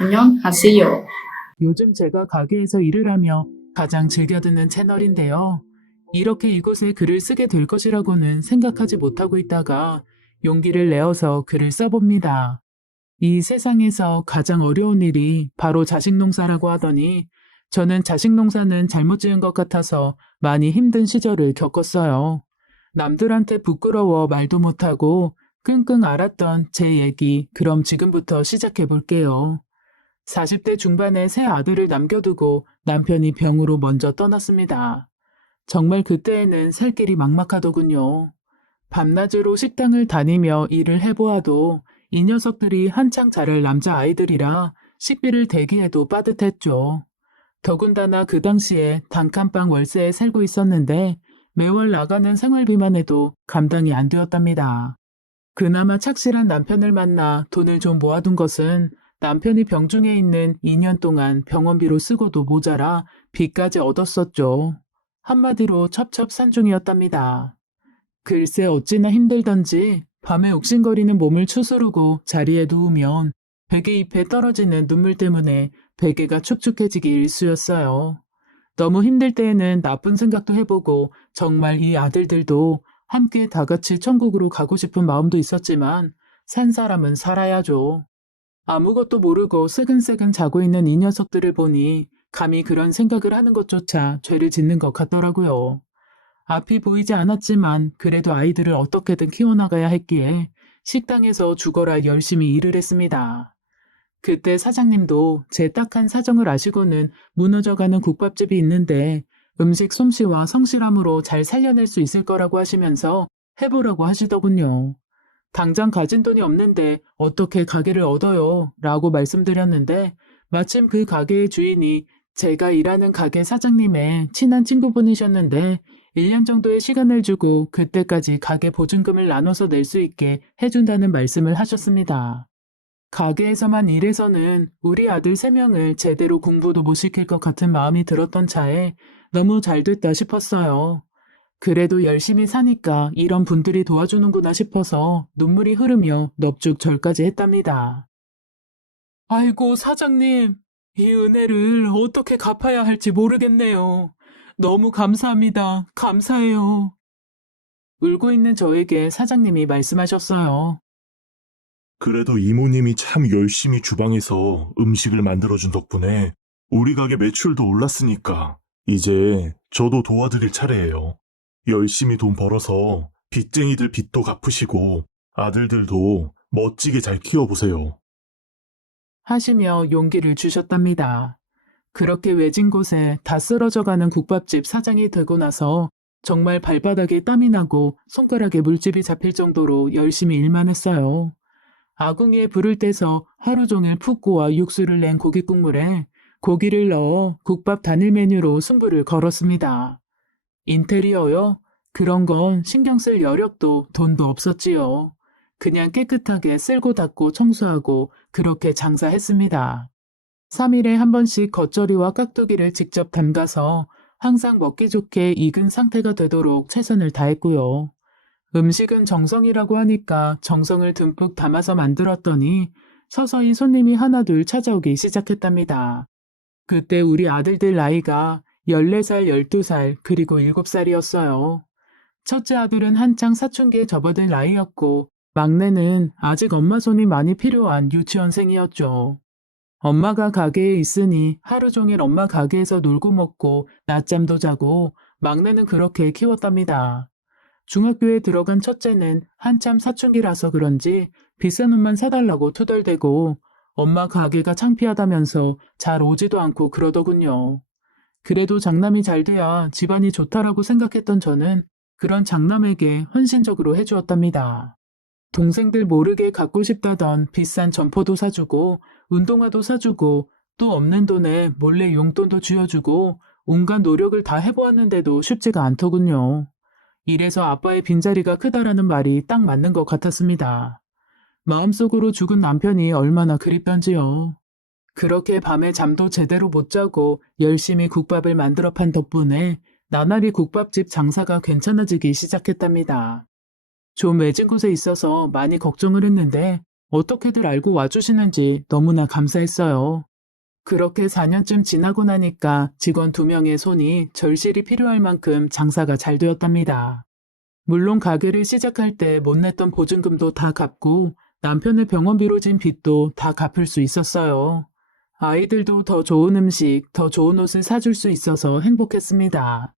안녕하세요. 요즘 제가 가게에서 일을 하며 가장 즐겨 듣는 채널인데요. 이렇게 이곳에 글을 쓰게 될 것이라고는 생각하지 못하고 있다가 용기를 내어서 글을 써봅니다. 이 세상에서 가장 어려운 일이 바로 자식 농사라고 하더니 저는 자식 농사는 잘못 지은 것 같아서 많이 힘든 시절을 겪었어요. 남들한테 부끄러워 말도 못하고 끙끙 앓았던 제 얘기, 그럼 지금부터 시작해 볼게요. 40대 중반에 새 아들을 남겨두고 남편이 병으로 먼저 떠났습니다. 정말 그때에는 살 길이 막막하더군요. 밤낮으로 식당을 다니며 일을 해보아도 이 녀석들이 한창 자랄 남자아이들이라 식비를 대기해도 빠듯했죠. 더군다나 그 당시에 단칸방 월세에 살고 있었는데 매월 나가는 생활비만 해도 감당이 안 되었답니다. 그나마 착실한 남편을 만나 돈을 좀 모아둔 것은 남편이 병중에 있는 2년 동안 병원비로 쓰고도 모자라 빚까지 얻었었죠. 한마디로 첩첩산중이었답니다. 글쎄 어찌나 힘들던지 밤에 욱신거리는 몸을 추스르고 자리에 누우면 베개 잎에 떨어지는 눈물 때문에 베개가 축축해지기 일쑤였어요. 너무 힘들 때에는 나쁜 생각도 해보고 정말 이 아들들도 함께 다 같이 천국으로 가고 싶은 마음도 있었지만 산 사람은 살아야죠. 아무것도 모르고 새근새근 자고 있는 이 녀석들을 보니 감히 그런 생각을 하는 것조차 죄를 짓는 것 같더라고요. 앞이 보이지 않았지만 그래도 아이들을 어떻게든 키워나가야 했기에 식당에서 죽어라 열심히 일을 했습니다. 그때 사장님도 제 딱한 사정을 아시고는 무너져가는 국밥집이 있는데 음식 솜씨와 성실함으로 잘 살려낼 수 있을 거라고 하시면서 해보라고 하시더군요. 당장 가진 돈이 없는데 어떻게 가게를 얻어요? 라고 말씀드렸는데 마침 그 가게의 주인이 제가 일하는 가게 사장님의 친한 친구분이셨는데 1년 정도의 시간을 주고 그때까지 가게 보증금을 나눠서 낼 수 있게 해준다는 말씀을 하셨습니다. 가게에서만 일해서는 우리 아들 3명을 제대로 공부도 못 시킬 것 같은 마음이 들었던 차에 너무 잘 됐다 싶었어요. 그래도 열심히 사니까 이런 분들이 도와주는구나 싶어서 눈물이 흐르며 넙죽 절까지 했답니다. 아이고, 사장님, 이 은혜를 어떻게 갚아야 할지 모르겠네요. 너무 감사합니다. 감사해요. 울고 있는 저에게 사장님이 말씀하셨어요. 그래도 이모님이 참 열심히 주방에서 음식을 만들어준 덕분에 우리 가게 매출도 올랐으니까 이제 저도 도와드릴 차례예요. 열심히 돈 벌어서 빚쟁이들 빚도 갚으시고 아들들도 멋지게 잘 키워보세요. 하시며 용기를 주셨답니다. 그렇게 외진 곳에 다 쓰러져가는 국밥집 사장이 되고 나서 정말 발바닥에 땀이 나고 손가락에 물집이 잡힐 정도로 열심히 일만 했어요. 아궁이에 불을 떼서 하루 종일 푹 고아 육수를 낸 고기 국물에 고기를 넣어 국밥 단일 메뉴로 승부를 걸었습니다. 인테리어요? 그런 건 신경 쓸 여력도 돈도 없었지요. 그냥 깨끗하게 쓸고 닦고 청소하고 그렇게 장사했습니다. 3일에 한 번씩 겉절이와 깍두기를 직접 담가서 항상 먹기 좋게 익은 상태가 되도록 최선을 다했고요. 음식은 정성이라고 하니까 정성을 듬뿍 담아서 만들었더니 서서히 손님이 하나둘 찾아오기 시작했답니다. 그때 우리 아들들 나이가 14살, 12살, 그리고 7살이었어요. 첫째 아들은 한창 사춘기에 접어들 나이였고 막내는 아직 엄마 손이 많이 필요한 유치원생이었죠. 엄마가 가게에 있으니 하루 종일 엄마 가게에서 놀고 먹고 낮잠도 자고 막내는 그렇게 키웠답니다. 중학교에 들어간 첫째는 한참 사춘기라서 그런지 비싼 옷만 사달라고 투덜대고 엄마 가게가 창피하다면서 잘 오지도 않고 그러더군요. 그래도 장남이 잘 돼야 집안이 좋다라고 생각했던 저는 그런 장남에게 헌신적으로 해주었답니다. 동생들 모르게 갖고 싶다던 비싼 점포도 사주고 운동화도 사주고 또 없는 돈에 몰래 용돈도 쥐어주고 온갖 노력을 다 해보았는데도 쉽지가 않더군요. 이래서 아빠의 빈자리가 크다라는 말이 딱 맞는 것 같았습니다. 마음속으로 죽은 남편이 얼마나 그립던지요. 그렇게 밤에 잠도 제대로 못 자고 열심히 국밥을 만들어 판 덕분에 나날이 국밥집 장사가 괜찮아지기 시작했답니다. 좀 외진 곳에 있어서 많이 걱정을 했는데 어떻게들 알고 와주시는지 너무나 감사했어요. 그렇게 4년쯤 지나고 나니까 직원 2명의 손이 절실히 필요할 만큼 장사가 잘 되었답니다. 물론 가게를 시작할 때 못 냈던 보증금도 다 갚고 남편의 병원비로 진 빚도 다 갚을 수 있었어요. 아이들도 더 좋은 음식, 더 좋은 옷을 사줄 수 있어서 행복했습니다.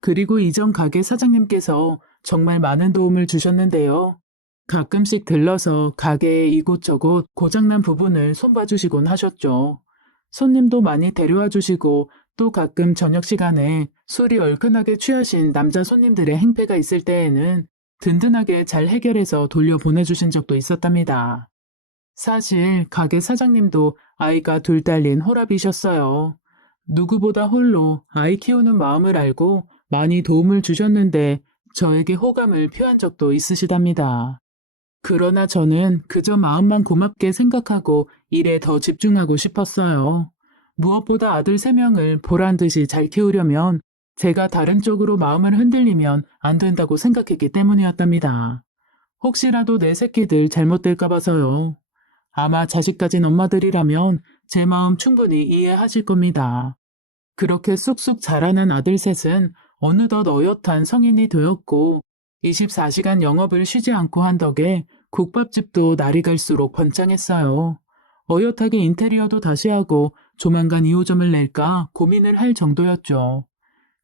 그리고 이전 가게 사장님께서 정말 많은 도움을 주셨는데요. 가끔씩 들러서 가게의 이곳저곳 고장난 부분을 손봐주시곤 하셨죠. 손님도 많이 데려와 주시고 또 가끔 저녁 시간에 술이 얼큰하게 취하신 남자 손님들의 행패가 있을 때에는 든든하게 잘 해결해서 돌려보내주신 적도 있었답니다. 사실 가게 사장님도 아이가 둘 딸린 호랍이셨어요. 누구보다 홀로 아이 키우는 마음을 알고 많이 도움을 주셨는데 저에게 호감을 표한 적도 있으시답니다. 그러나 저는 그저 마음만 고맙게 생각하고 일에 더 집중하고 싶었어요. 무엇보다 아들 3명을 보란듯이 잘 키우려면 제가 다른 쪽으로 마음을 흔들리면 안 된다고 생각했기 때문이었답니다. 혹시라도 내 새끼들 잘못될까 봐서요. 아마 자식 가진 엄마들이라면 제 마음 충분히 이해하실 겁니다. 그렇게 쑥쑥 자라난 아들 셋은 어느덧 어엿한 성인이 되었고 24시간 영업을 쉬지 않고 한 덕에 국밥집도 날이 갈수록 번창했어요. 어엿하게 인테리어도 다시 하고 조만간 2호점을 낼까 고민을 할 정도였죠.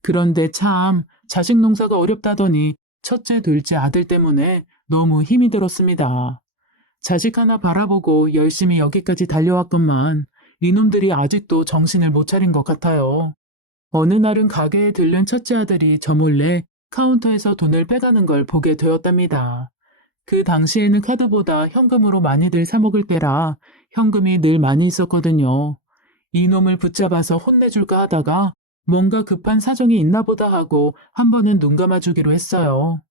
그런데 참 자식 농사가 어렵다더니 첫째, 둘째 아들 때문에 너무 힘이 들었습니다. 자식 하나 바라보고 열심히 여기까지 달려왔건만 이놈들이 아직도 정신을 못 차린 것 같아요. 어느 날은 가게에 들른 첫째 아들이 저 몰래 카운터에서 돈을 빼가는 걸 보게 되었답니다. 그 당시에는 카드보다 현금으로 많이들 사먹을 때라 현금이 늘 많이 있었거든요. 이놈을 붙잡아서 혼내줄까 하다가 뭔가 급한 사정이 있나 보다 하고 한 번은 눈 감아주기로 했어요.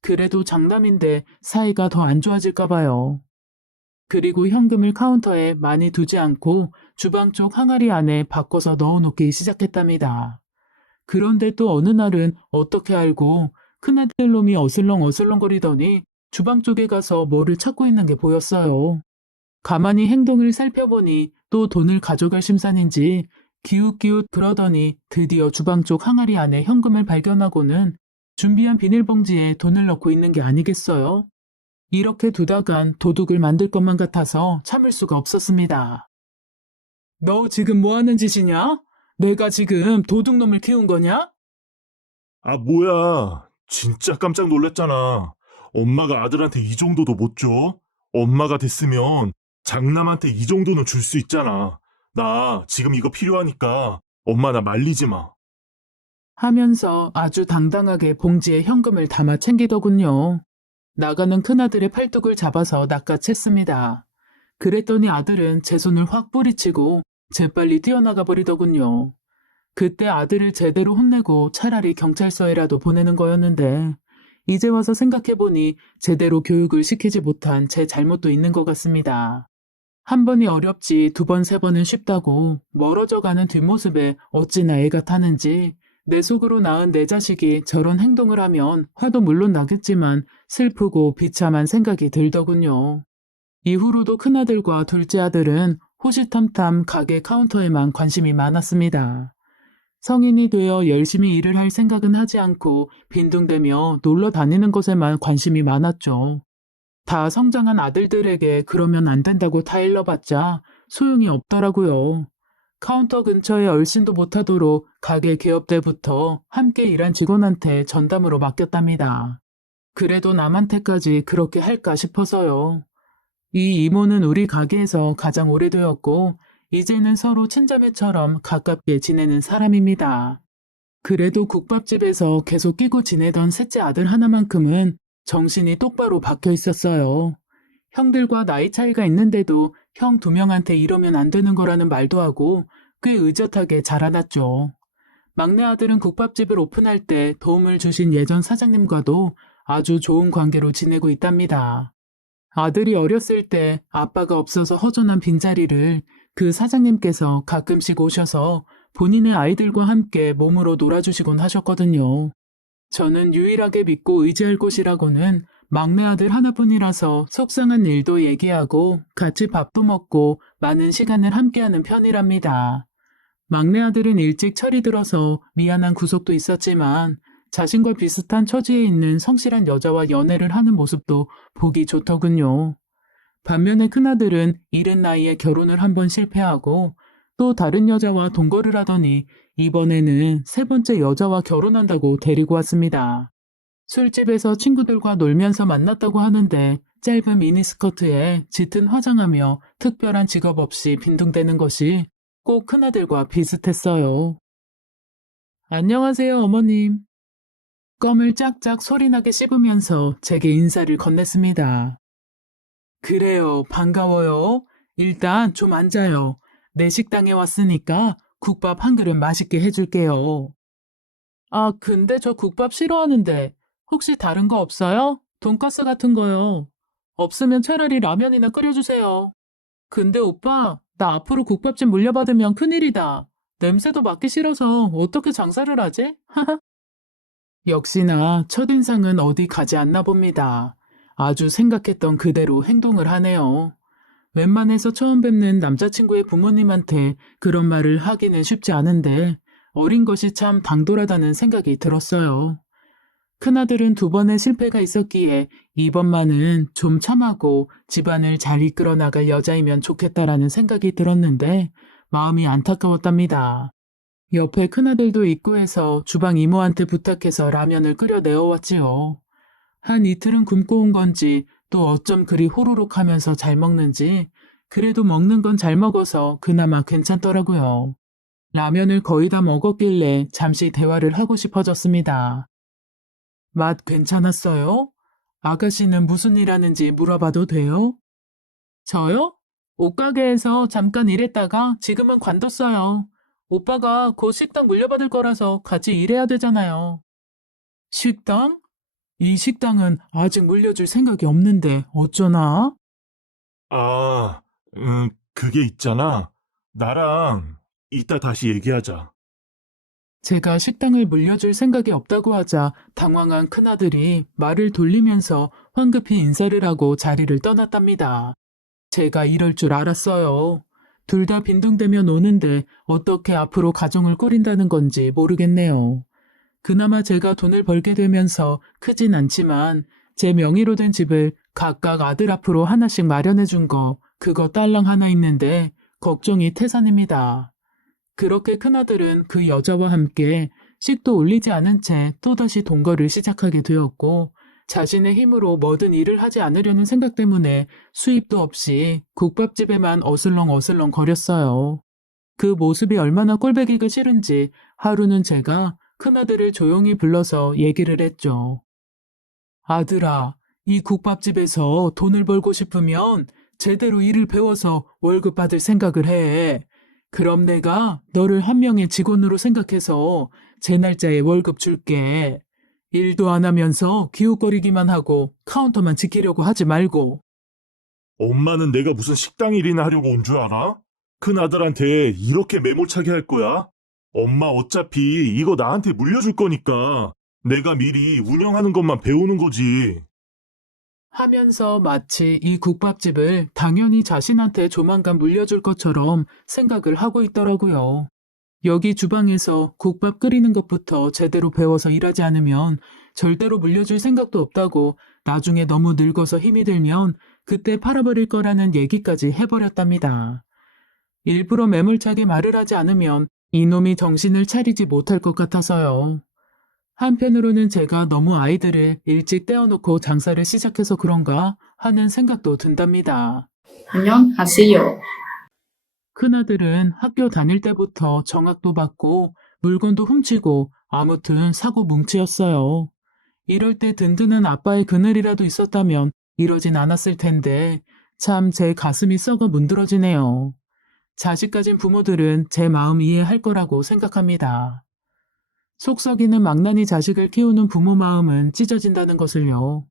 그래도 장남인데 사이가 더 안 좋아질까 봐요. 그리고 현금을 카운터에 많이 두지 않고 주방 쪽 항아리 안에 바꿔서 넣어놓기 시작했답니다. 그런데 또 어느 날은 어떻게 알고 큰아들 놈이 어슬렁어슬렁거리더니 주방 쪽에 가서 뭐를 찾고 있는 게 보였어요. 가만히 행동을 살펴보니 또 돈을 가져갈 심산인지 기웃기웃 그러더니 드디어 주방 쪽 항아리 안에 현금을 발견하고는 준비한 비닐봉지에 돈을 넣고 있는 게 아니겠어요? 이렇게 두다간 도둑을 만들 것만 같아서 참을 수가 없었습니다. 너 지금 뭐 하는 짓이냐? 내가 지금 도둑놈을 키운 거냐? 아, 뭐야. 진짜 깜짝 놀랐잖아. 엄마가 아들한테 이 정도도 못 줘? 엄마가 됐으면 장남한테 이 정도는 줄 수 있잖아. 나 지금 이거 필요하니까 엄마 나 말리지 마. 하면서 아주 당당하게 봉지에 현금을 담아 챙기더군요. 나가는 큰아들의 팔뚝을 잡아서 낚아챘습니다. 그랬더니 아들은 제 손을 확 뿌리치고 재빨리 뛰어나가 버리더군요. 그때 아들을 제대로 혼내고 차라리 경찰서에라도 보내는 거였는데 이제 와서 생각해보니 제대로 교육을 시키지 못한 제 잘못도 있는 것 같습니다. 한 번이 어렵지 2번, 3번은 쉽다고 멀어져가는 뒷모습에 어찌나 애가 타는지 내 속으로 낳은 내 자식이 저런 행동을 하면 화도 물론 나겠지만 슬프고 비참한 생각이 들더군요. 이후로도 큰아들과 둘째 아들은 호시탐탐 가게 카운터에만 관심이 많았습니다. 성인이 되어 열심히 일을 할 생각은 하지 않고 빈둥대며 놀러 다니는 것에만 관심이 많았죠. 다 성장한 아들들에게 그러면 안 된다고 타일러봤자 소용이 없더라고요. 카운터 근처에 얼씬도 못하도록 가게 개업 때부터 함께 일한 직원한테 전담으로 맡겼답니다. 그래도 남한테까지 그렇게 할까 싶어서요. 이 이모는 우리 가게에서 가장 오래되었고 이제는 서로 친자매처럼 가깝게 지내는 사람입니다. 그래도 국밥집에서 계속 끼고 지내던 셋째 아들 하나만큼은 정신이 똑바로 박혀 있었어요. 형들과 나이 차이가 있는데도 형 2명한테 이러면 안 되는 거라는 말도 하고 꽤 의젓하게 자라났죠. 막내 아들은 국밥집을 오픈할 때 도움을 주신 예전 사장님과도 아주 좋은 관계로 지내고 있답니다. 아들이 어렸을 때 아빠가 없어서 허전한 빈자리를 그 사장님께서 가끔씩 오셔서 본인의 아이들과 함께 몸으로 놀아주시곤 하셨거든요. 저는 유일하게 믿고 의지할 곳이라고는 막내 아들 하나뿐이라서 속상한 일도 얘기하고 같이 밥도 먹고 많은 시간을 함께하는 편이랍니다. 막내 아들은 일찍 철이 들어서 미안한 구석도 있었지만 자신과 비슷한 처지에 있는 성실한 여자와 연애를 하는 모습도 보기 좋더군요. 반면에 큰아들은 이른 나이에 결혼을 한번 실패하고 또 다른 여자와 동거를 하더니 이번에는 세 번째 여자와 결혼한다고 데리고 왔습니다. 술집에서 친구들과 놀면서 만났다고 하는데 짧은 미니스커트에 짙은 화장하며 특별한 직업 없이 빈둥대는 것이 꼭 큰아들과 비슷했어요. 안녕하세요, 어머님. 껌을 짝짝 소리나게 씹으면서 제게 인사를 건넸습니다. 그래요, 반가워요. 일단 좀 앉아요. 내 식당에 왔으니까 국밥 한 그릇 맛있게 해줄게요. 아, 근데 저 국밥 싫어하는데 혹시 다른 거 없어요? 돈가스 같은 거요. 없으면 차라리 라면이나 끓여주세요. 근데 오빠, 나 앞으로 국밥집 물려받으면 큰일이다. 냄새도 맡기 싫어서 어떻게 장사를 하지? 역시나 첫인상은 어디 가지 않나 봅니다. 아주 생각했던 그대로 행동을 하네요. 웬만해서 처음 뵙는 남자친구의 부모님한테 그런 말을 하기는 쉽지 않은데 어린 것이 참 당돌하다는 생각이 들었어요. 큰아들은 두 번의 실패가 있었기에 이번만은 좀 참하고 집안을 잘 이끌어 나갈 여자이면 좋겠다라는 생각이 들었는데 마음이 안타까웠답니다. 옆에 큰아들도 있고 해서 주방 이모한테 부탁해서 라면을 끓여 내어왔지요. 한 이틀은 굶고 온 건지 또 어쩜 그리 호로록 하면서 잘 먹는지 그래도 먹는 건 잘 먹어서 그나마 괜찮더라고요. 라면을 거의 다 먹었길래 잠시 대화를 하고 싶어졌습니다. 맛 괜찮았어요? 아가씨는 무슨 일 하는지 물어봐도 돼요? 저요? 옷가게에서 잠깐 일했다가 지금은 관뒀어요. 오빠가 곧 식당 물려받을 거라서 같이 일해야 되잖아요. 식당? 이 식당은 아직 물려줄 생각이 없는데 어쩌나? 아, 그게 있잖아. 나랑 이따 다시 얘기하자. 제가 식당을 물려줄 생각이 없다고 하자 당황한 큰아들이 말을 돌리면서 황급히 인사를 하고 자리를 떠났답니다. 제가 이럴 줄 알았어요. 둘 다 빈둥대며 노는데 어떻게 앞으로 가정을 꾸린다는 건지 모르겠네요. 그나마 제가 돈을 벌게 되면서 크진 않지만 제 명의로 된 집을 각각 아들 앞으로 하나씩 마련해 준 거, 그거 딸랑 하나 있는데 걱정이 태산입니다. 그렇게 큰아들은 그 여자와 함께 식도 올리지 않은 채 또다시 동거를 시작하게 되었고 자신의 힘으로 뭐든 일을 하지 않으려는 생각 때문에 수입도 없이 국밥집에만 어슬렁어슬렁 거렸어요. 그 모습이 얼마나 꼴보기가 싫은지 하루는 제가 큰아들을 조용히 불러서 얘기를 했죠. 아들아, 이 국밥집에서 돈을 벌고 싶으면 제대로 일을 배워서 월급 받을 생각을 해. 그럼 내가 너를 한 명의 직원으로 생각해서 제 날짜에 월급 줄게. 일도 안 하면서 기웃거리기만 하고 카운터만 지키려고 하지 말고. 엄마는 내가 무슨 식당 일이나 하려고 온 줄 알아? 큰아들한테 이렇게 매몰차게 할 거야? 엄마 어차피 이거 나한테 물려줄 거니까 내가 미리 운영하는 것만 배우는 거지. 하면서 마치 이 국밥집을 당연히 자신한테 조만간 물려줄 것처럼 생각을 하고 있더라고요. 여기 주방에서 국밥 끓이는 것부터 제대로 배워서 일하지 않으면 절대로 물려줄 생각도 없다고 나중에 너무 늙어서 힘이 들면 그때 팔아버릴 거라는 얘기까지 해버렸답니다. 일부러 매몰차게 말을 하지 않으면 이놈이 정신을 차리지 못할 것 같아서요. 한편으로는 제가 너무 아이들을 일찍 떼어놓고 장사를 시작해서 그런가 하는 생각도 든답니다. 안녕하세요. 큰아들은 학교 다닐 때부터 정학도 받고 물건도 훔치고 아무튼 사고 뭉치였어요. 이럴 때 든든한 아빠의 그늘이라도 있었다면 이러진 않았을 텐데 참 제 가슴이 썩어 문드러지네요. 자식 가진 부모들은 제 마음 이해할 거라고 생각합니다. 속 썩이는 망나니 자식을 키우는 부모 마음은 찢어진다는 것을요.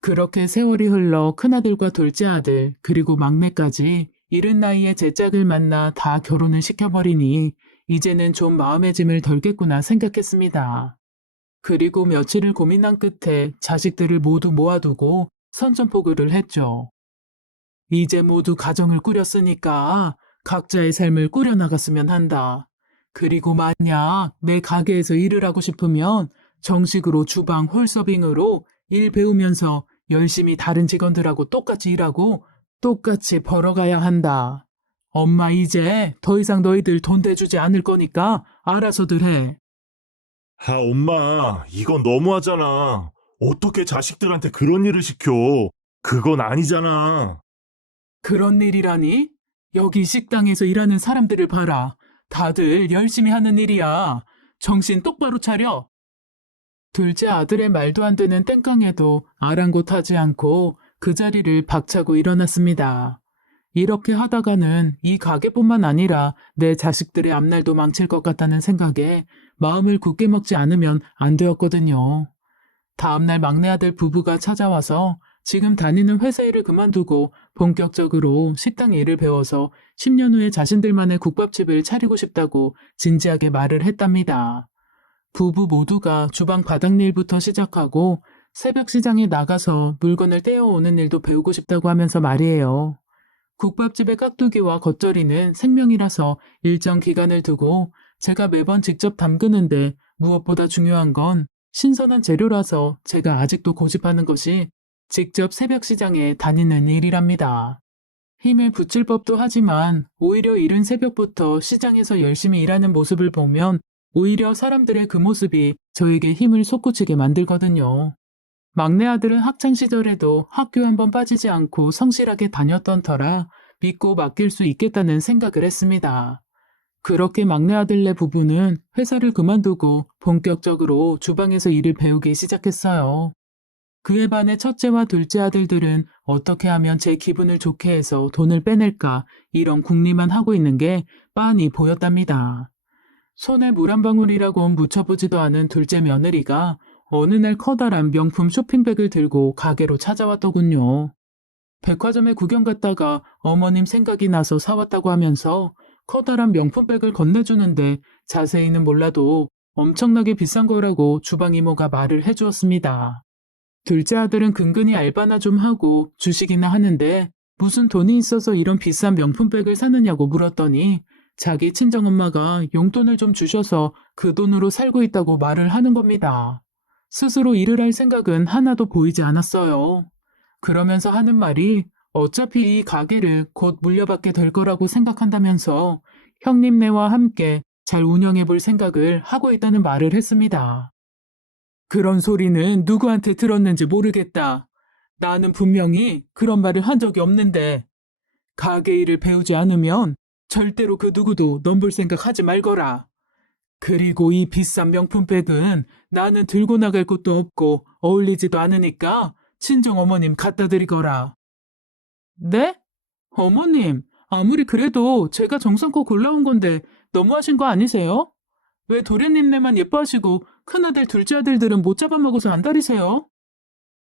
그렇게 세월이 흘러 큰아들과 둘째 아들 그리고 막내까지 이른 나이에 제 짝을 만나 다 결혼을 시켜버리니 이제는 좀 마음의 짐을 덜겠구나 생각했습니다. 그리고 며칠을 고민한 끝에 자식들을 모두 모아두고 선전포고를 했죠. 이제 모두 가정을 꾸렸으니까 각자의 삶을 꾸려나갔으면 한다. 그리고 만약 내 가게에서 일을 하고 싶으면 정식으로 주방 홀서빙으로 일 배우면서 열심히 다른 직원들하고 똑같이 일하고 똑같이 벌어가야 한다. 엄마 이제 더 이상 너희들 돈 대주지 않을 거니까 알아서들 해. 아, 엄마, 이건 너무하잖아. 어떻게 자식들한테 그런 일을 시켜? 그건 아니잖아. 그런 일이라니? 여기 식당에서 일하는 사람들을 봐라. 다들 열심히 하는 일이야. 정신 똑바로 차려. 둘째 아들의 말도 안 되는 땡깡에도 아랑곳하지 않고 그 자리를 박차고 일어났습니다. 이렇게 하다가는 이 가게뿐만 아니라 내 자식들의 앞날도 망칠 것 같다는 생각에 마음을 굳게 먹지 않으면 안 되었거든요. 다음날 막내 아들 부부가 찾아와서 지금 다니는 회사 일을 그만두고 본격적으로 식당 일을 배워서 10년 후에 자신들만의 국밥집을 차리고 싶다고 진지하게 말을 했답니다. 부부 모두가 주방 바닥일부터 시작하고 새벽 시장에 나가서 물건을 떼어오는 일도 배우고 싶다고 하면서 말이에요. 국밥집의 깍두기와 겉절이는 생명이라서 일정 기간을 두고 제가 매번 직접 담그는데 무엇보다 중요한 건 신선한 재료라서 제가 아직도 고집하는 것이 직접 새벽 시장에 다니는 일이랍니다. 힘을 붙일 법도 하지만 오히려 이른 새벽부터 시장에서 열심히 일하는 모습을 보면 오히려 사람들의 그 모습이 저에게 힘을 솟구치게 만들거든요. 막내 아들은 학창 시절에도 학교 한번 빠지지 않고 성실하게 다녔던 터라 믿고 맡길 수 있겠다는 생각을 했습니다. 그렇게 막내 아들네 부부는 회사를 그만두고 본격적으로 주방에서 일을 배우기 시작했어요. 그에 반해 첫째와 둘째 아들들은 어떻게 하면 제 기분을 좋게 해서 돈을 빼낼까 이런 궁리만 하고 있는 게 빤히 보였답니다. 손에 물 한 방울이라고 묻혀보지도 않은 둘째 며느리가 어느 날 커다란 명품 쇼핑백을 들고 가게로 찾아왔더군요. 백화점에 구경 갔다가 어머님 생각이 나서 사왔다고 하면서 커다란 명품백을 건네주는데 자세히는 몰라도 엄청나게 비싼 거라고 주방 이모가 말을 해주었습니다. 둘째 아들은 근근히 알바나 좀 하고 주식이나 하는데 무슨 돈이 있어서 이런 비싼 명품백을 사느냐고 물었더니 자기 친정엄마가 용돈을 좀 주셔서 그 돈으로 살고 있다고 말을 하는 겁니다. 스스로 일을 할 생각은 하나도 보이지 않았어요. 그러면서 하는 말이 어차피 이 가게를 곧 물려받게 될 거라고 생각한다면서 형님네와 함께 잘 운영해 볼 생각을 하고 있다는 말을 했습니다. 그런 소리는 누구한테 들었는지 모르겠다. 나는 분명히 그런 말을 한 적이 없는데 가게 일을 배우지 않으면 절대로 그 누구도 넘볼 생각 하지 말거라. 그리고 이 비싼 명품백은 나는 들고 나갈 곳도 없고 어울리지도 않으니까 친정 어머님 갖다 드리거라. 네? 어머님, 아무리 그래도 제가 정성껏 골라온 건데 너무하신 거 아니세요? 왜 도련님네만 예뻐하시고 큰아들 둘째 아들들은 못 잡아먹어서 안달이세요?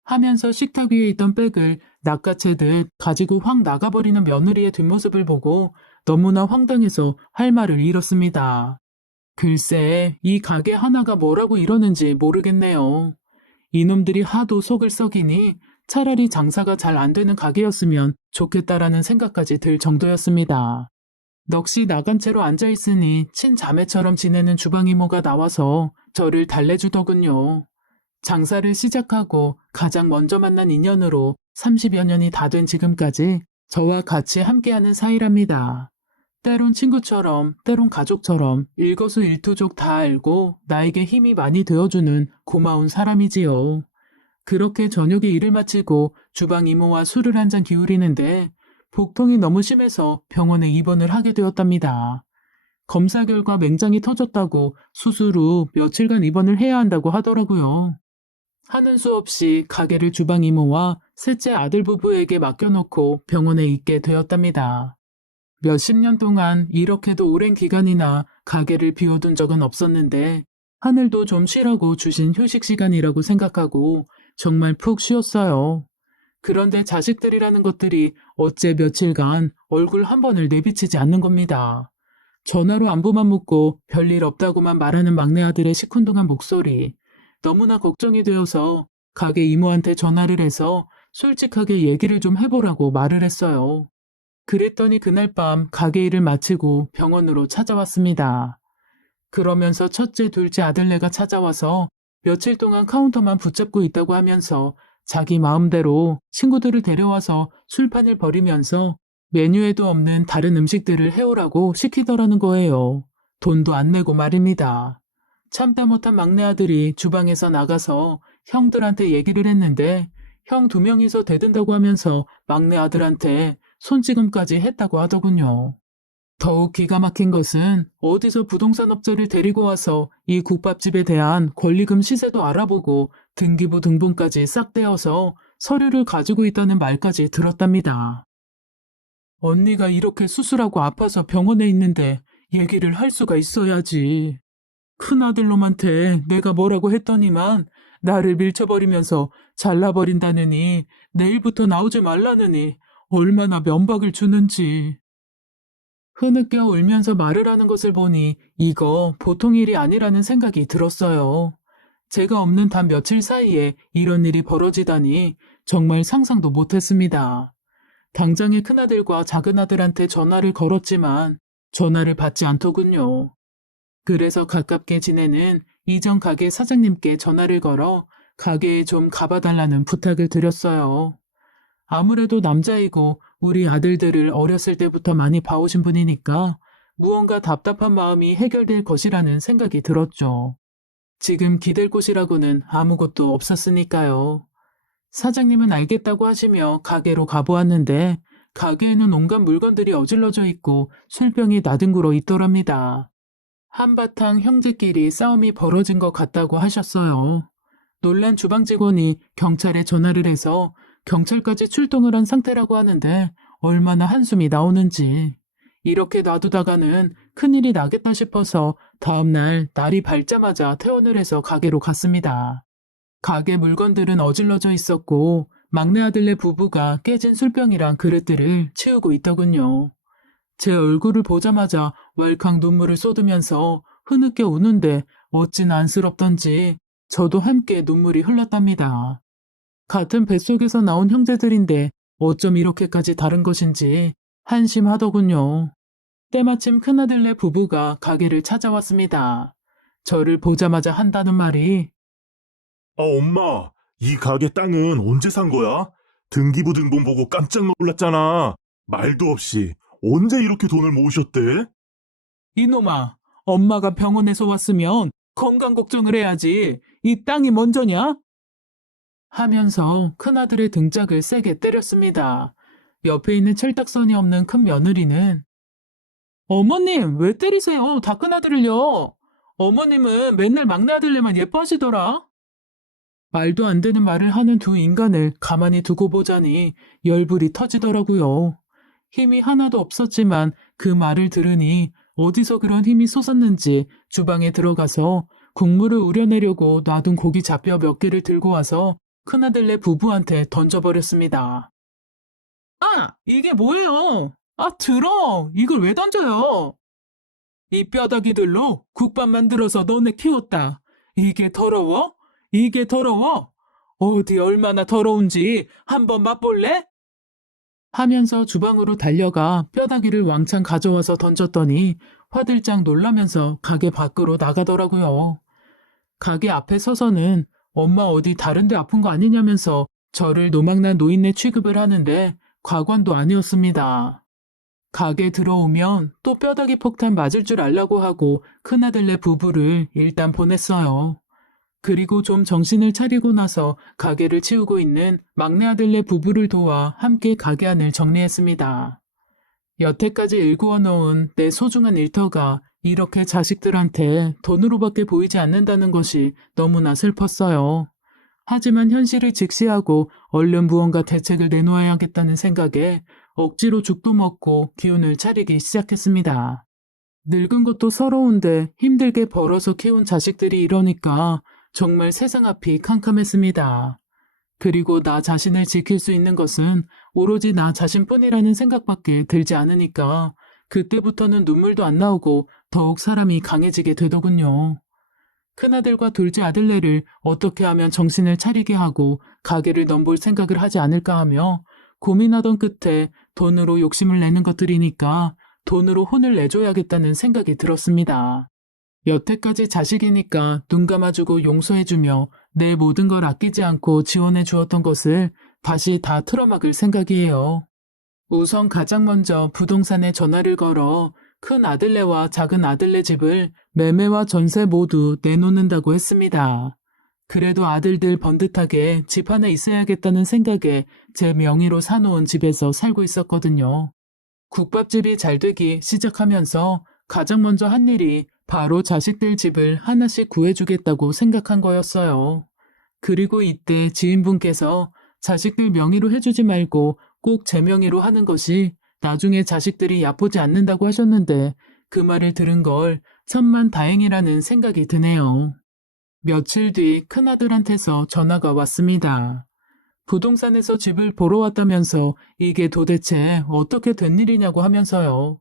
하면서 식탁 위에 있던 백을 낚아채듯 가지고 확 나가버리는 며느리의 뒷모습을 보고 너무나 황당해서 할 말을 잃었습니다. 글쎄, 이 가게 하나가 뭐라고 이러는지 모르겠네요. 이놈들이 하도 속을 썩이니 차라리 장사가 잘 안 되는 가게였으면 좋겠다라는 생각까지 들 정도였습니다. 넋이 나간 채로 앉아있으니 친자매처럼 지내는 주방이모가 나와서 저를 달래주더군요. 장사를 시작하고 가장 먼저 만난 인연으로 30여 년이 다 된 지금까지 저와 같이 함께하는 사이랍니다. 때론 친구처럼, 때론 가족처럼 일거수일투족 다 알고 나에게 힘이 많이 되어주는 고마운 사람이지요. 그렇게 저녁에 일을 마치고 주방 이모와 술을 한 잔 기울이는데 복통이 너무 심해서 병원에 입원을 하게 되었답니다. 검사 결과 맹장이 터졌다고 수술 후 며칠간 입원을 해야 한다고 하더라고요. 하는 수 없이 가게를 주방 이모와 셋째 아들 부부에게 맡겨놓고 병원에 있게 되었답니다. 몇십 년 동안 이렇게도 오랜 기간이나 가게를 비워둔 적은 없었는데 하늘도 좀 쉬라고 주신 휴식 시간이라고 생각하고 정말 푹 쉬었어요. 그런데 자식들이라는 것들이 어째 며칠간 얼굴 한 번을 내비치지 않는 겁니다. 전화로 안부만 묻고 별일 없다고만 말하는 막내 아들의 시큰둥한 목소리, 너무나 걱정이 되어서 가게 이모한테 전화를 해서 솔직하게 얘기를 좀 해보라고 말을 했어요. 그랬더니 그날 밤 가게 일을 마치고 병원으로 찾아왔습니다. 그러면서 첫째, 둘째 아들네가 찾아와서 며칠 동안 카운터만 붙잡고 있다고 하면서 자기 마음대로 친구들을 데려와서 술판을 벌이면서 메뉴에도 없는 다른 음식들을 해오라고 시키더라는 거예요. 돈도 안 내고 말입니다. 참다 못한 막내 아들이 주방에서 나가서 형들한테 얘기를 했는데 형 2명이서 대든다고 하면서 막내 아들한테 손찌검까지 했다고 하더군요. 더욱 기가 막힌 것은 어디서 부동산업자를 데리고 와서 이 국밥집에 대한 권리금 시세도 알아보고 등기부 등본까지 싹 떼어서 서류를 가지고 있다는 말까지 들었답니다. 언니가 이렇게 수술하고 아파서 병원에 있는데 얘기를 할 수가 있어야지. 큰아들놈한테 내가 뭐라고 했더니만 나를 밀쳐버리면서 잘라버린다느니 내일부터 나오지 말라느니 얼마나 면박을 주는지. 흐느껴 울면서 말을 하는 것을 보니 이거 보통 일이 아니라는 생각이 들었어요. 제가 없는 단 며칠 사이에 이런 일이 벌어지다니 정말 상상도 못했습니다. 당장에 큰아들과 작은아들한테 전화를 걸었지만 전화를 받지 않더군요. 그래서 가깝게 지내는 이전 가게 사장님께 전화를 걸어 가게에 좀 가봐달라는 부탁을 드렸어요. 아무래도 남자이고 우리 아들들을 어렸을 때부터 많이 봐오신 분이니까 무언가 답답한 마음이 해결될 것이라는 생각이 들었죠. 지금 기댈 곳이라고는 아무것도 없었으니까요. 사장님은 알겠다고 하시며 가게로 가보았는데 가게에는 온갖 물건들이 어질러져 있고 술병이 나뒹굴어 있더랍니다. 한바탕 형제끼리 싸움이 벌어진 것 같다고 하셨어요. 놀란 주방 직원이 경찰에 전화를 해서 경찰까지 출동을 한 상태라고 하는데 얼마나 한숨이 나오는지. 이렇게 놔두다가는 큰일이 나겠다 싶어서 다음날 날이 밝자마자 퇴원을 해서 가게로 갔습니다. 가게 물건들은 어질러져 있었고 막내 아들네 부부가 깨진 술병이랑 그릇들을 치우고 있더군요. 제 얼굴을 보자마자 왈칵 눈물을 쏟으면서 흐느껴 우는데 어찌나 안쓰럽던지 저도 함께 눈물이 흘렀답니다. 같은 뱃속에서 나온 형제들인데 어쩜 이렇게까지 다른 것인지 한심하더군요. 때마침 큰아들네 부부가 가게를 찾아왔습니다. 저를 보자마자 한다는 말이 엄마, 이 가게 땅은 언제 산 거야? 등기부 등본 보고 깜짝 놀랐잖아. 말도 없이 언제 이렇게 돈을 모으셨대? 이놈아, 엄마가 병원에서 왔으면 건강 걱정을 해야지. 이 땅이 먼저냐? 하면서 큰아들의 등짝을 세게 때렸습니다. 옆에 있는 철딱선이 없는 큰 며느리는 어머님, 왜 때리세요? 다 큰아들을요. 어머님은 맨날 막내 아들네만 예뻐하시더라. 말도 안 되는 말을 하는 두 인간을 가만히 두고 보자니 열불이 터지더라고요. 힘이 하나도 없었지만 그 말을 들으니 어디서 그런 힘이 솟았는지 주방에 들어가서 국물을 우려내려고 놔둔 고기 잡뼈 몇 개를 들고 와서 큰아들네 부부한테 던져버렸습니다. 아! 이게 뭐예요? 아, 들어! 이걸 왜 던져요? 이 뼈다귀들로 국밥 만들어서 너네 키웠다. 이게 더러워? 이게 더러워? 어디 얼마나 더러운지 한번 맛볼래? 하면서 주방으로 달려가 뼈다귀를 왕창 가져와서 던졌더니 화들짝 놀라면서 가게 밖으로 나가더라고요. 가게 앞에 서서는 엄마 어디 다른 데 아픈 거 아니냐면서 저를 노망난 노인네 취급을 하는데 과관도 아니었습니다. 가게 들어오면 또 뼈다귀 폭탄 맞을 줄 알라고 하고 큰아들네 부부를 일단 보냈어요. 그리고 좀 정신을 차리고 나서 가게를 치우고 있는 막내 아들네 부부를 도와 함께 가게 안을 정리했습니다. 여태까지 일구어 놓은 내 소중한 일터가 이렇게 자식들한테 돈으로밖에 보이지 않는다는 것이 너무나 슬펐어요. 하지만 현실을 직시하고 얼른 무언가 대책을 내놓아야겠다는 생각에 억지로 죽도 먹고 기운을 차리기 시작했습니다. 늙은 것도 서러운데 힘들게 벌어서 키운 자식들이 이러니까 정말 세상 앞이 캄캄했습니다. 그리고 나 자신을 지킬 수 있는 것은 오로지 나 자신뿐이라는 생각밖에 들지 않으니까 그때부터는 눈물도 안 나오고 더욱 사람이 강해지게 되더군요. 큰아들과 둘째 아들네를 어떻게 하면 정신을 차리게 하고 가게를 넘볼 생각을 하지 않을까 하며 고민하던 끝에 돈으로 욕심을 내는 것들이니까 돈으로 혼을 내줘야겠다는 생각이 들었습니다. 여태까지 자식이니까 눈 감아주고 용서해주며 내 모든 걸 아끼지 않고 지원해 주었던 것을 다시 다 틀어막을 생각이에요. 우선 가장 먼저 부동산에 전화를 걸어 큰 아들네와 작은 아들네 집을 매매와 전세 모두 내놓는다고 했습니다. 그래도 아들들 번듯하게 집 하나 있어야겠다는 생각에 제 명의로 사놓은 집에서 살고 있었거든요. 국밥집이 잘 되기 시작하면서 가장 먼저 한 일이 바로 자식들 집을 하나씩 구해주겠다고 생각한 거였어요. 그리고 이때 지인분께서 자식들 명의로 해주지 말고 꼭 제 명의로 하는 것이 나중에 자식들이 얕보지 않는다고 하셨는데 그 말을 들은 걸 천만다행이라는 생각이 드네요. 며칠 뒤 큰아들한테서 전화가 왔습니다. 부동산에서 집을 보러 왔다면서 이게 도대체 어떻게 된 일이냐고 하면서요.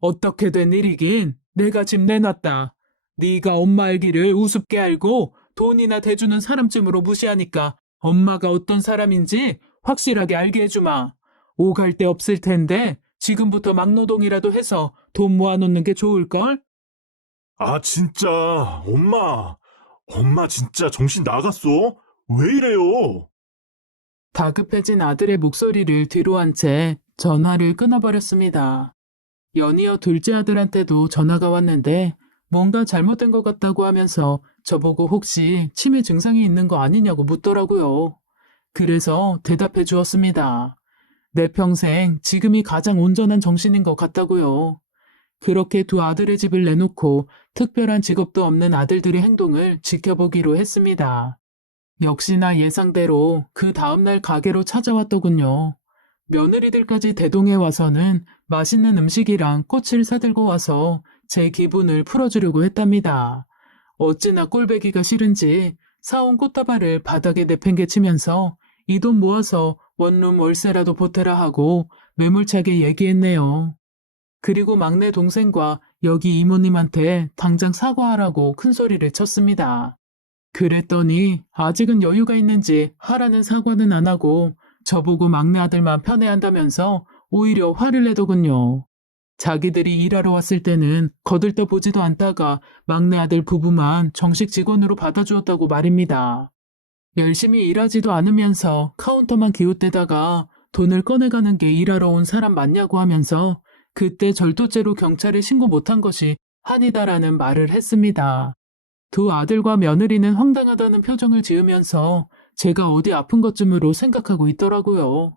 어떻게 된 일이긴 내가 집 내놨다. 네가 엄마 알기를 우습게 알고 돈이나 대주는 사람쯤으로 무시하니까 엄마가 어떤 사람인지 확실하게 알게 해주마. 오갈 데 없을 텐데 지금부터 막노동이라도 해서 돈 모아놓는 게 좋을걸? 아, 진짜, 엄마 진짜 정신 나갔어? 왜 이래요? 다급해진 아들의 목소리를 뒤로 한 채 전화를 끊어버렸습니다. 연이어 둘째 아들한테도 전화가 왔는데 뭔가 잘못된 것 같다고 하면서 저보고 혹시 치매 증상이 있는 거 아니냐고 묻더라고요. 그래서 대답해 주었습니다. 내 평생 지금이 가장 온전한 정신인 것 같다고요. 그렇게 두 아들의 집을 내놓고 특별한 직업도 없는 아들들의 행동을 지켜보기로 했습니다. 역시나 예상대로 그 다음날 가게로 찾아왔더군요. 며느리들까지 대동해 와서는 맛있는 음식이랑 꽃을 사들고 와서 제 기분을 풀어주려고 했답니다. 어찌나 꼴배기가 싫은지 사온 꽃다발을 바닥에 내팽개치면서 이 돈 모아서 원룸 월세라도 보태라 하고 매몰차게 얘기했네요. 그리고 막내 동생과 여기 이모님한테 당장 사과하라고 큰 소리를 쳤습니다. 그랬더니 아직은 여유가 있는지 하라는 사과는 안 하고 저보고 막내 아들만 편애한다면서 오히려 화를 내더군요. 자기들이 일하러 왔을 때는 거들떠보지도 않다가 막내 아들 부부만 정식 직원으로 받아주었다고 말입니다. 열심히 일하지도 않으면서 카운터만 기웃대다가 돈을 꺼내가는 게 일하러 온 사람 맞냐고 하면서 그때 절도죄로 경찰에 신고 못한 것이 한이다라는 말을 했습니다. 두 아들과 며느리는 황당하다는 표정을 지으면서 제가 어디 아픈 것쯤으로 생각하고 있더라고요.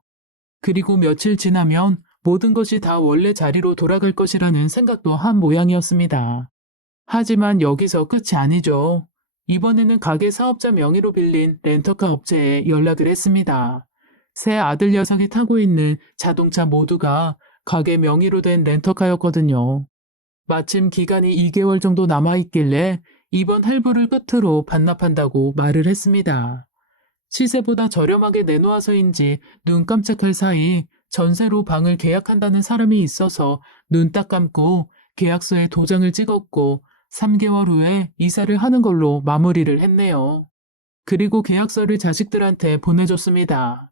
그리고 며칠 지나면 모든 것이 다 원래 자리로 돌아갈 것이라는 생각도 한 모양이었습니다. 하지만 여기서 끝이 아니죠. 이번에는 가게 사업자 명의로 빌린 렌터카 업체에 연락을 했습니다. 세 아들 녀석이 타고 있는 자동차 모두가 가게 명의로 된 렌터카였거든요. 마침 기간이 2개월 정도 남아있길래 이번 할부를 끝으로 반납한다고 말을 했습니다. 시세보다 저렴하게 내놓아서인지 눈 깜짝할 사이 전세로 방을 계약한다는 사람이 있어서 눈 딱 감고 계약서에 도장을 찍었고 3개월 후에 이사를 하는 걸로 마무리를 했네요. 그리고 계약서를 자식들한테 보내줬습니다.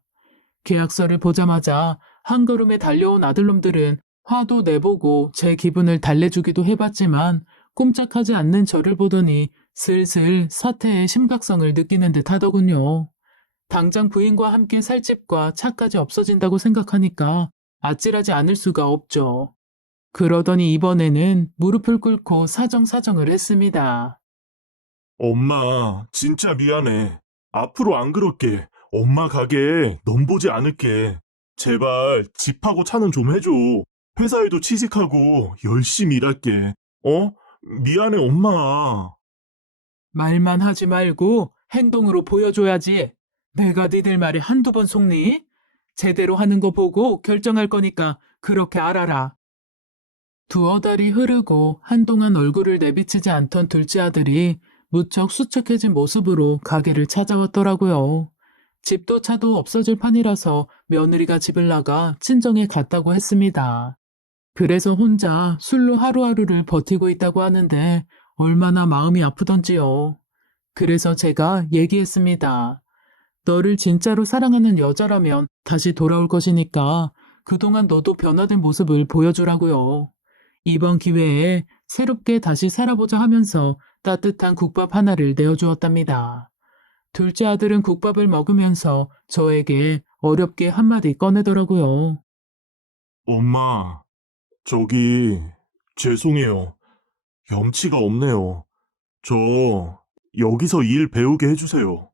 계약서를 보자마자 한 걸음에 달려온 아들놈들은 화도 내보고 제 기분을 달래주기도 해봤지만 꼼짝하지 않는 저를 보더니 슬슬 사태의 심각성을 느끼는 듯 하더군요. 당장 부인과 함께 살 집과 차까지 없어진다고 생각하니까 아찔하지 않을 수가 없죠. 그러더니 이번에는 무릎을 꿇고 사정을 했습니다. 엄마, 진짜 미안해. 앞으로 안 그럴게. 엄마 가게 넘보지 않을게. 제발 집하고 차는 좀 해줘. 회사에도 취직하고 열심히 일할게. 어? 미안해, 엄마. 말만 하지 말고 행동으로 보여줘야지. 내가 니들 말에 한두 번 속니? 제대로 하는 거 보고 결정할 거니까 그렇게 알아라. 두어 달이 흐르고 한동안 얼굴을 내비치지 않던 둘째 아들이 무척 수척해진 모습으로 가게를 찾아왔더라고요. 집도 차도 없어질 판이라서 며느리가 집을 나가 친정에 갔다고 했습니다. 그래서 혼자 술로 하루하루를 버티고 있다고 하는데 얼마나 마음이 아프던지요. 그래서 제가 얘기했습니다. 너를 진짜로 사랑하는 여자라면 다시 돌아올 것이니까 그동안 너도 변화된 모습을 보여주라고요. 이번 기회에 새롭게 다시 살아보자 하면서 따뜻한 국밥 하나를 내어주었답니다. 둘째 아들은 국밥을 먹으면서 저에게 어렵게 한마디 꺼내더라고요. 엄마, 저기, 죄송해요. 염치가 없네요. 저, 여기서 일 배우게 해주세요.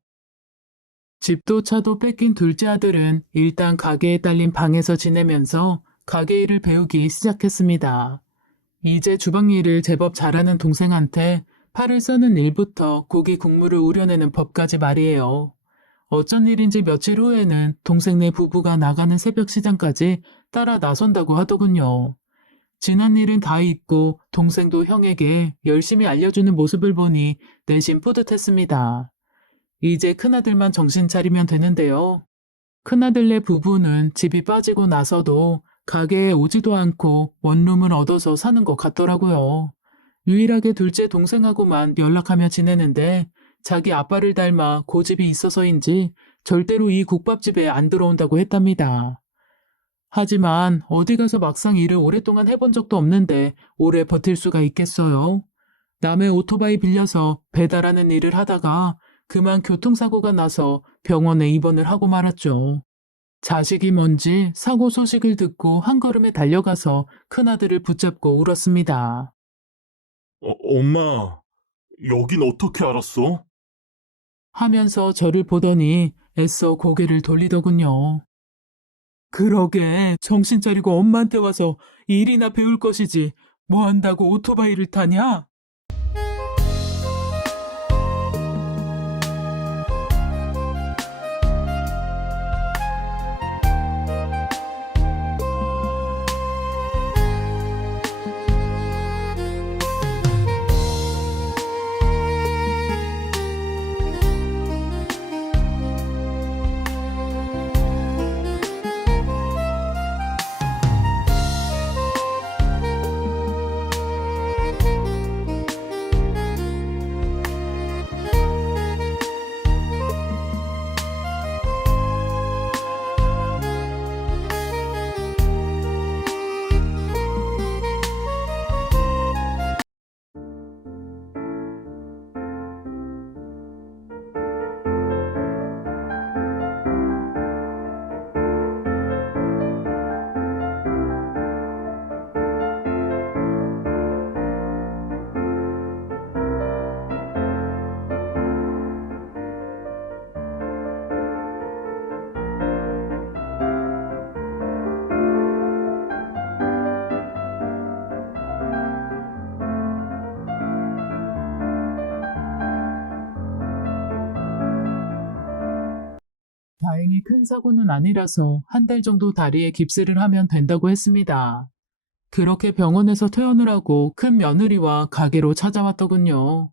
집도 차도 뺏긴 둘째 아들은 일단 가게에 딸린 방에서 지내면서 가게 일을 배우기 시작했습니다. 이제 주방 일을 제법 잘하는 동생한테 팔을 써는 일부터 고기 국물을 우려내는 법까지 말이에요. 어쩐 일인지 며칠 후에는 동생네 부부가 나가는 새벽 시장까지 따라 나선다고 하더군요. 지난 일은 다 잊고 동생도 형에게 열심히 알려주는 모습을 보니 내심 뿌듯했습니다. 이제 큰아들만 정신 차리면 되는데요. 큰아들네 부부는 집이 빠지고 나서도 가게에 오지도 않고 원룸을 얻어서 사는 것 같더라고요. 유일하게 둘째 동생하고만 연락하며 지내는데 자기 아빠를 닮아 고집이 있어서인지 절대로 이 국밥집에 안 들어온다고 했답니다. 하지만 어디 가서 막상 일을 오랫동안 해본 적도 없는데 오래 버틸 수가 있겠어요? 남의 오토바이 빌려서 배달하는 일을 하다가 그만 교통사고가 나서 병원에 입원을 하고 말았죠. 자식이 뭔지 사고 소식을 듣고 한 걸음에 달려가서 큰아들을 붙잡고 울었습니다. 엄마, 여긴 어떻게 알았어? 하면서 저를 보더니 애써 고개를 돌리더군요. 그러게 정신 차리고 엄마한테 와서 일이나 배울 것이지 뭐 한다고 오토바이를 타냐? 다행히 큰 사고는 아니라서 한 달 정도 다리에 깁스를 하면 된다고 했습니다. 그렇게 병원에서 퇴원을 하고 큰 며느리와 가게로 찾아왔더군요.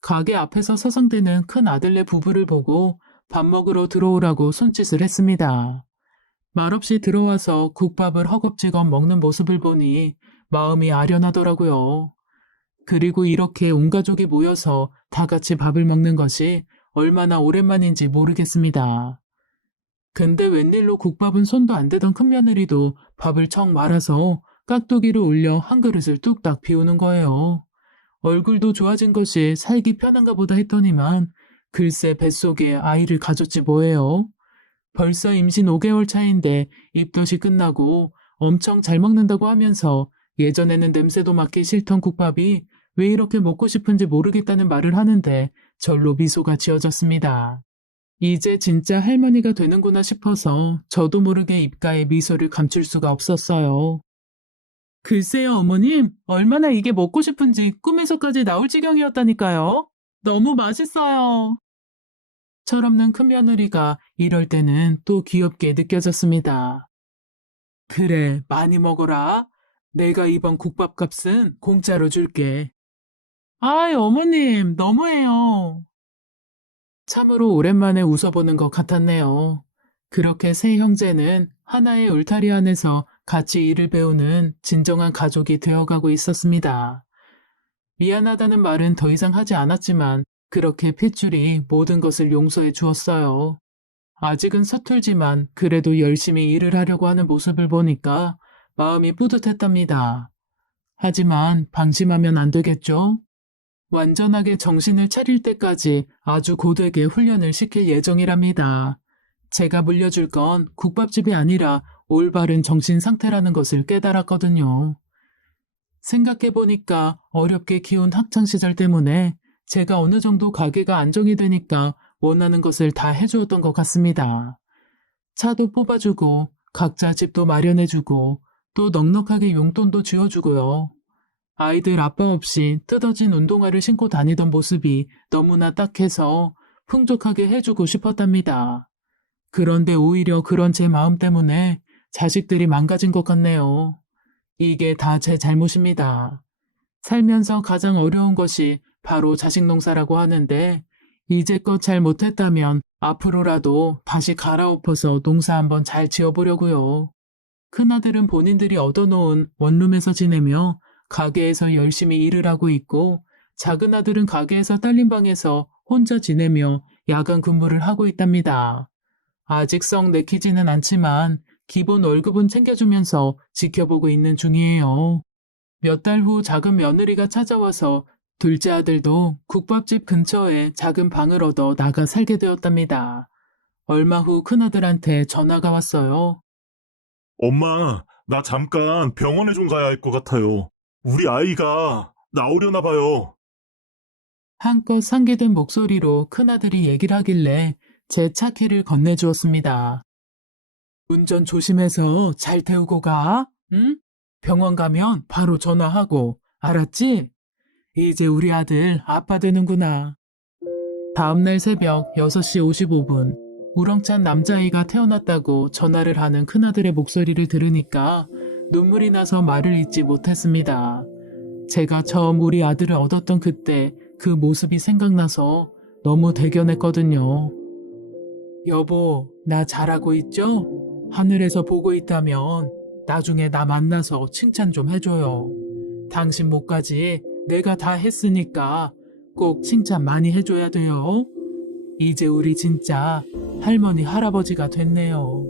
가게 앞에서 서성대는 큰 아들네 부부를 보고 밥 먹으러 들어오라고 손짓을 했습니다. 말없이 들어와서 국밥을 허겁지겁 먹는 모습을 보니 마음이 아련하더라고요. 그리고 이렇게 온 가족이 모여서 다 같이 밥을 먹는 것이 얼마나 오랜만인지 모르겠습니다. 근데 웬일로 국밥은 손도 안 대던 큰며느리도 밥을 척 말아서 깍두기를 올려 한 그릇을 뚝딱 비우는 거예요. 얼굴도 좋아진 것이 살기 편한가 보다 했더니만 글쎄 뱃속에 아이를 가졌지 뭐예요. 벌써 임신 5개월 차인데 입덧이 끝나고 엄청 잘 먹는다고 하면서 예전에는 냄새도 맡기 싫던 국밥이 왜 이렇게 먹고 싶은지 모르겠다는 말을 하는데 절로 미소가 지어졌습니다. 이제 진짜 할머니가 되는구나 싶어서 저도 모르게 입가에 미소를 감출 수가 없었어요. 글쎄요, 어머님, 얼마나 이게 먹고 싶은지 꿈에서까지 나올 지경이었다니까요. 너무 맛있어요. 철없는 큰며느리가 이럴 때는 또 귀엽게 느껴졌습니다. 그래, 많이 먹어라. 내가 이번 국밥값은 공짜로 줄게. 아이, 어머님, 너무해요. 참으로 오랜만에 웃어보는 것 같았네요. 그렇게 세 형제는 하나의 울타리 안에서 같이 일을 배우는 진정한 가족이 되어가고 있었습니다. 미안하다는 말은 더 이상 하지 않았지만 그렇게 핏줄이 모든 것을 용서해 주었어요. 아직은 서툴지만 그래도 열심히 일을 하려고 하는 모습을 보니까 마음이 뿌듯했답니다. 하지만 방심하면 안 되겠죠? 완전하게 정신을 차릴 때까지 아주 고되게 훈련을 시킬 예정이랍니다. 제가 물려줄 건 국밥집이 아니라 올바른 정신 상태라는 것을 깨달았거든요. 생각해보니까 어렵게 키운 학창시절 때문에 제가 어느 정도 가게가 안정이 되니까 원하는 것을 다 해주었던 것 같습니다. 차도 뽑아주고 각자 집도 마련해주고 또 넉넉하게 용돈도 쥐어주고요. 아이들 아빠 없이 뜯어진 운동화를 신고 다니던 모습이 너무나 딱해서 풍족하게 해주고 싶었답니다. 그런데 오히려 그런 제 마음 때문에 자식들이 망가진 것 같네요. 이게 다 제 잘못입니다. 살면서 가장 어려운 것이 바로 자식 농사라고 하는데 이제껏 잘 못했다면 앞으로라도 다시 갈아엎어서 농사 한번 잘 지어보려고요. 큰아들은 본인들이 얻어놓은 원룸에서 지내며 가게에서 열심히 일을 하고 있고 작은 아들은 가게에서 딸린 방에서 혼자 지내며 야간 근무를 하고 있답니다. 아직 썩 내키지는 않지만 기본 월급은 챙겨주면서 지켜보고 있는 중이에요. 몇 달 후 작은 며느리가 찾아와서 둘째 아들도 국밥집 근처에 작은 방을 얻어 나가 살게 되었답니다. 얼마 후 큰아들한테 전화가 왔어요. 엄마, 나 잠깐 병원에 좀 가야 할 것 같아요. 우리 아이가 나오려나 봐요. 한껏 상기된 목소리로 큰아들이 얘기를 하길래 제 차 키를 건네주었습니다. 운전 조심해서 잘 태우고 가, 응? 병원 가면 바로 전화하고, 알았지? 이제 우리 아들 아빠 되는구나. 다음날 새벽 6시 55분, 우렁찬 남자아이가 태어났다고 전화를 하는 큰아들의 목소리를 들으니까 눈물이 나서 말을 잇지 못했습니다. 제가 처음 우리 아들을 얻었던 그때 그 모습이 생각나서 너무 대견했거든요. 여보, 나 잘하고 있죠? 하늘에서 보고 있다면 나중에 나 만나서 칭찬 좀 해줘요. 당신 몫까지 내가 다 했으니까 꼭 칭찬 많이 해줘야 돼요. 이제 우리 진짜 할머니 할아버지가 됐네요.